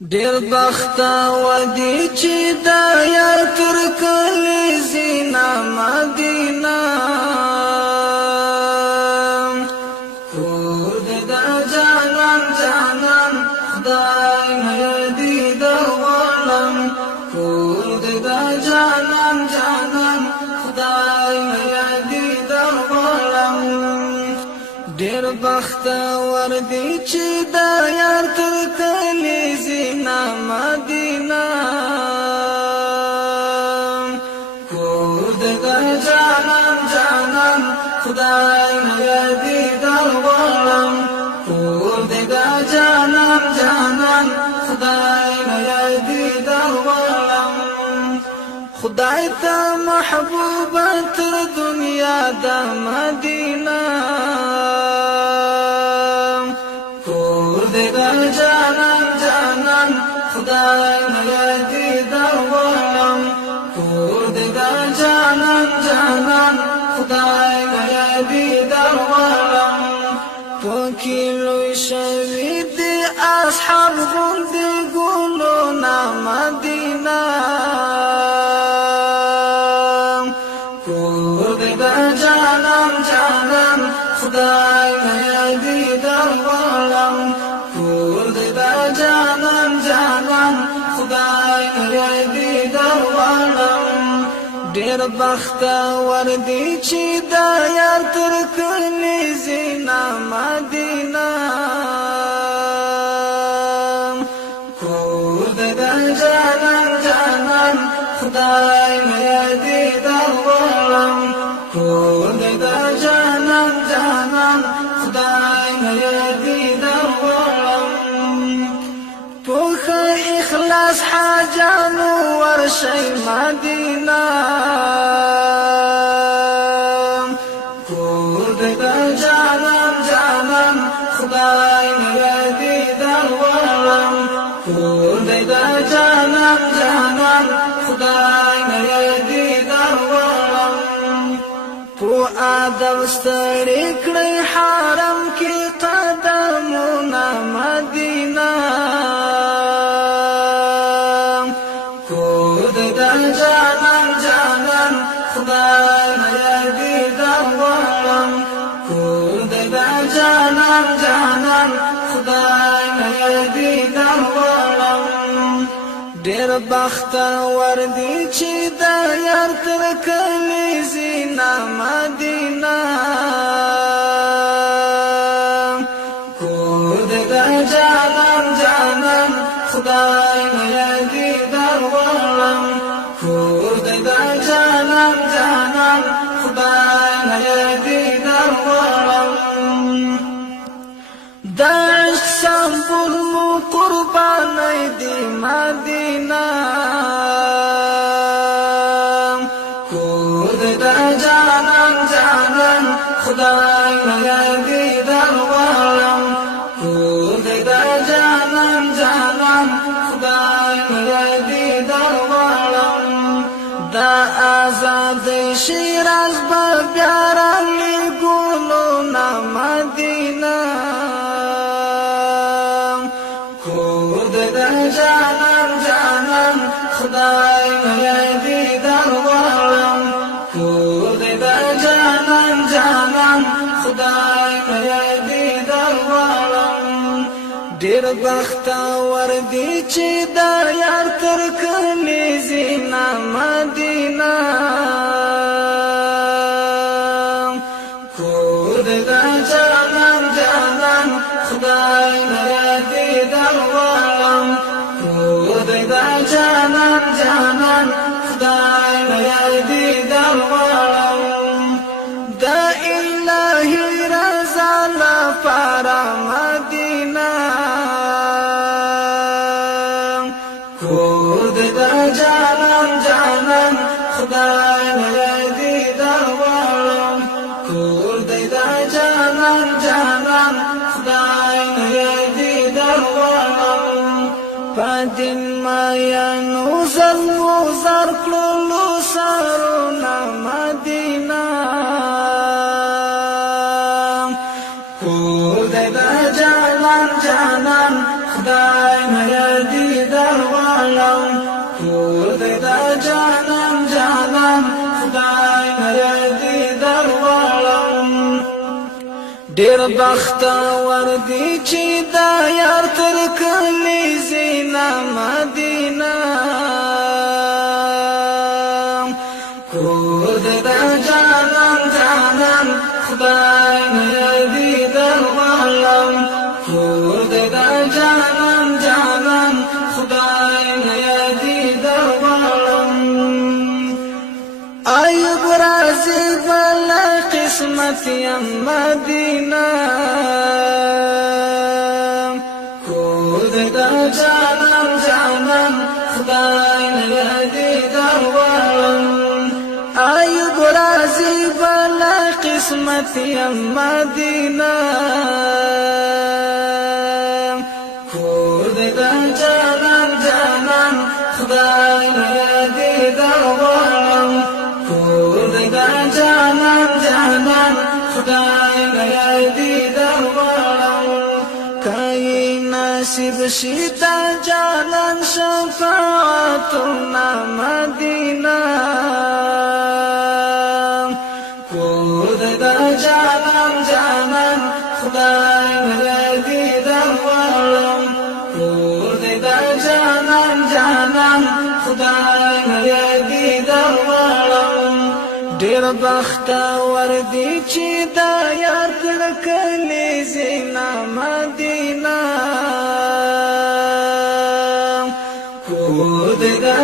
ډیر بختور دی چې دا یار تر کلی زینا مدینه کور دې دا جانان جانان خدای مې دې درولم کور دې دا جانان جانان خدای مې دې درولم ډیر بختور دی چې دا یار تر کلی زینا مدینه کور دې دا جانان جانان خدای مې دې درولم کور دې دا جانان جانان خدای مې دې درولم خدای ته محبوبه تر دنیا د مدینه کور دې دا جانان جانان خدای مې دې درولم کور دې دا جانان جانان خدای مې دې درولم پکې لوی شوي دي اصحاب غوندې ګلونه مدینه خدای مې دې درولم کور دې دا جانان جانان خدای مې دې درولم ډېر بختور دی چې دا یار تر کلی زینا مدینه کور دې دا جانان جانان خدای مې دې درولم کور دې دا جانان جانان خدای مې دې درولم پوخه اخلاص حاجانو ورشي مدینه کور دې دا جانان جانان خدای مې دې درولم کور دې دا جانان جانان خدای مې دې درولم پو آدم ستړي کړی حرم کې قدمونه مدینه کور دې دا جانان جانان خدای مې دې درولم کور دې دا جانان جانان خدای مې دې درولم ډېر بختور دی چې دا یار تر کلی زینا مدینه کور دې دا جانان جانان خدای مې دې درولم کور دې دا جانان جانان خدای مې دې درولم دا سمبول مو قربانای دی مدینه کور دې دا جانان جانان خدای مې دې درولم کور دې دا جانان جانان خدای مې دې درولم دا آزاد شیراز بیا راغلی ګلونه مدینه جانان جانان خدای مې دې درولم کور دې دا جانان جانان خدای مې دې درولم ډېر بختور دی چې دا یار تر کلی زینا مدینه کور دې دا جانان جانان خدای مې دې درولم کور دې دا جانان جانان خدای مې دې درولم دا الهي رضا لپاره مدینه کور دې دا جانان جانان خدای مې دې درولم کور دې دا جانان جانان خدای مې دې درولم پدین مایا نو زلمو زر کلو سرونه مدینه کور دې دا جانان جانان خدای مې دې جانان جانان خدای مې دیدار غواړم ډېر بختور دی چې دا یار تر کلی زینا مدینه کور دې دا جانان جانان خدای مې دیدار غواړم کور دې دا جانان جانان خدای مې دیدار غواړم ایوب راځي بلا قسمت یم مدینه کور دې دا جانان جانان خدای مې دیدار غواړم ایوب راځي بلا قسمت یم مدینه کور دې دا جانان جانان خدای مې دیدار غواړم کور دې دا جانان جانان خدای مې دیدار غواړم کای نصیب شي دا جانان شفاعتنا مدینه کور دې دا جانان جانان خدای مې دیدار غواړم کور دې دا جانان جانان خدای مې دیدار غواړم ډېر بختور دی چې دا یار تر کلی زینا مدینه کور دې دا